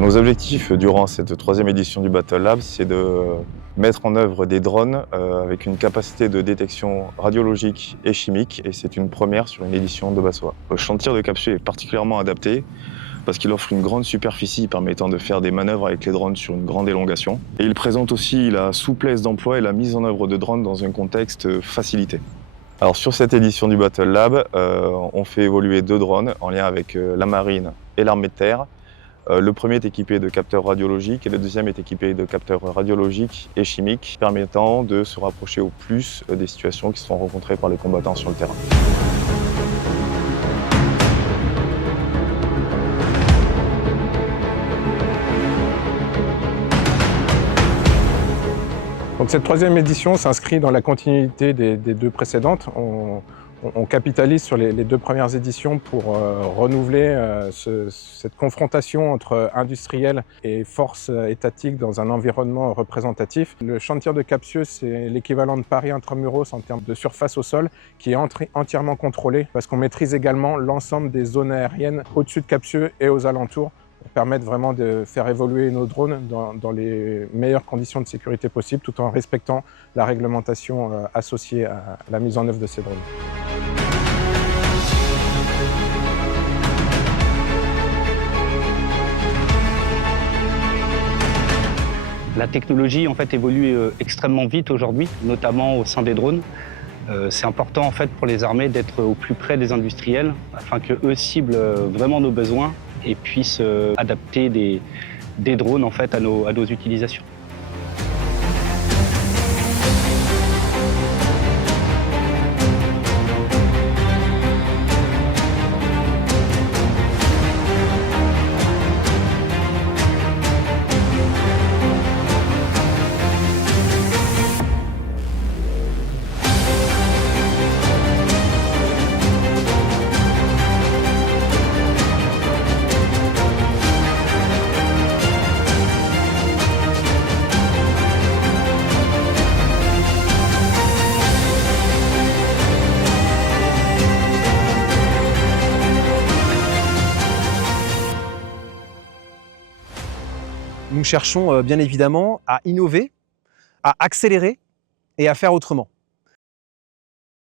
Nos objectifs durant cette troisième édition du Battle Lab, c'est de mettre en œuvre des drones avec une capacité de détection radiologique et chimique, et c'est une première sur une édition de BASOA. Le champ de tir de capsule est particulièrement adapté parce qu'il offre une grande superficie permettant de faire des manœuvres avec les drones sur une grande élongation. Et il présente aussi la souplesse d'emploi et la mise en œuvre de drones dans un contexte facilité. Alors sur cette édition du Battle Lab, on fait évoluer 2 drones en lien avec la marine et l'armée de terre. Le premier est équipé de capteurs radiologiques et le deuxième est équipé de capteurs radiologiques et chimiques permettant de se rapprocher au plus des situations qui sont rencontrées par les combattants sur le terrain. Donc cette troisième édition s'inscrit dans la continuité des 2 précédentes. On capitalise sur les 2 premières éditions pour renouveler cette confrontation entre industriels et forces étatiques dans un environnement représentatif. Le champ de tir de Captieux, c'est l'équivalent de Paris Intramuros en termes de surface au sol, qui est entièrement contrôlé parce qu'on maîtrise également l'ensemble des zones aériennes au-dessus de Captieux et aux alentours, pour permettre vraiment de faire évoluer nos drones dans les meilleures conditions de sécurité possibles, tout en respectant la réglementation associée à la mise en œuvre de ces drones. La technologie en fait évolue extrêmement vite aujourd'hui, notamment au sein des drones. C'est important en fait pour les armées d'être au plus près des industriels afin qu'eux ciblent vraiment nos besoins et puissent adapter des drones en fait à nos utilisations. Nous cherchons bien évidemment à innover, à accélérer et à faire autrement.